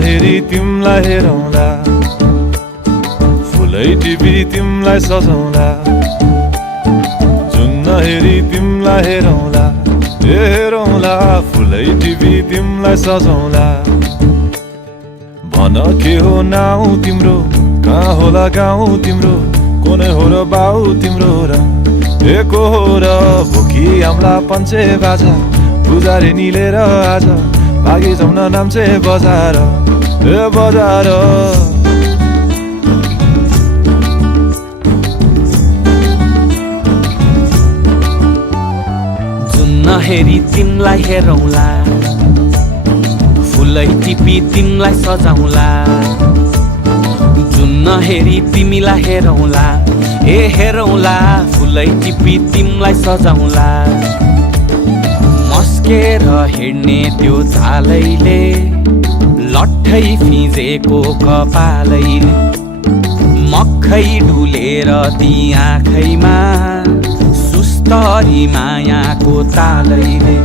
हेरी तिमलाई हेरौँला, फुलै टिपी तिमलाई सजाउँला। जुन नहेरी तिमलाई हेरौँला, हेरौँला, फुलै टिपी तिमलाई सजाउँला। भन के हो नाउ तिम्रो, कहाँ होला गाउँ तिम्रो, कोने हो र बाउ तिम्रो र को हो र भोकी आम्ला पञ्चे बाजा पुजारी निलेर आज भागी जाउन नाम्चे बजार बजार। जुन नहेरी तिमलाई हेरौँला, फुलै टिपी तिमलाई सजाउँला। जुन नहेरी तिमीलाई हेरौँला, हेरौँला, फुलै टिपी तिमलाई सजाउँला। मस्केर हिँड्ने त्यो झालैले, लट्ठै फिजेको कपालैले, मक्खै डुलेर ती आँखैमा सुस्तरी मायाको तालैले।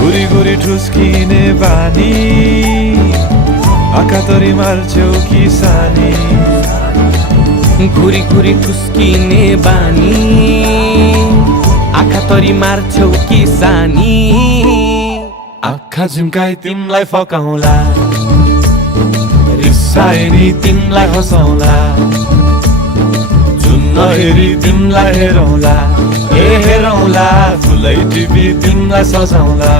गुरी गुरी ठुस्किने बानी, आँखातरी मार्छौ कि सानी। गुरी गुरी ठुस्किने बानी, आँखा तरी मार्छौ कि सानी। आँखा झुम्काई तिमलाई फकाउँला, रिसाए नि तिमलाई हँसाउँला। जुन नहेरी तिमलाई हेरौँला, हेरौँला, फुलै टिपी तिमलाई सजाउँला।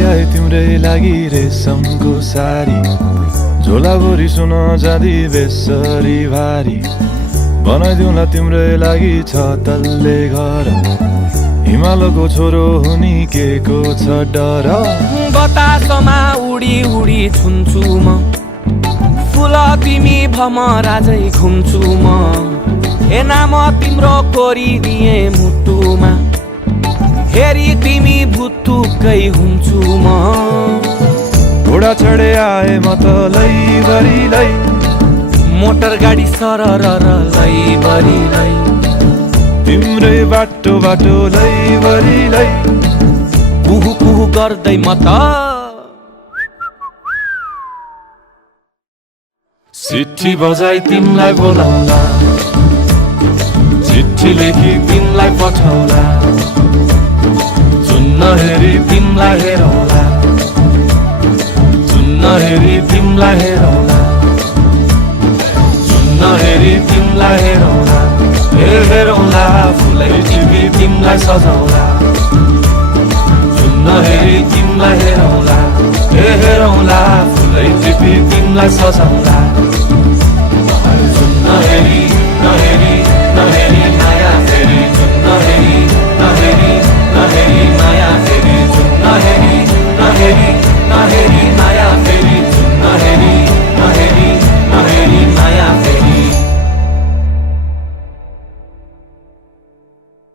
आए तिम्रै लागि रेशमको सारी, झोलाभरि सुन जाँदी बेसरी भारी। बनाइदिउँला तिम्रै लागि छ तल्ले घर, हिमालको छोरो हुनी के को छ डर। बतासमा उडी उडी छुन्छु म, फुल तिमी भमराजै घुम्छु म। हे नाम तिम्रो कोरिदिए मुटुमा, हेरी तिमी भुत्तुकै हुन्छु म। घोडा चढे आए म त लैभरि लै, मोटर गाडी सरर लैभरि लै। तिम्रै बाटो बाटो लैभरि लै, कुहु कुहु गर्दै म त चिट्ठी बजाई तिमलाई बोलाउँला, चिट्ठी लेखी तिमलाई पठाउँला। जुन नहेरी तिमलाई हेरौँला, जुन नहेरी तिमलाई हेरौँला। जुन नहेरी तिमलाई हेरौँला, हेरौँला, फुलै टिपी तिमलाई सजाउँला। जुन नहेरी तिमलाई हेरौँला, हेरौँला, फुलै टिपी तिमलाई सजाउँला।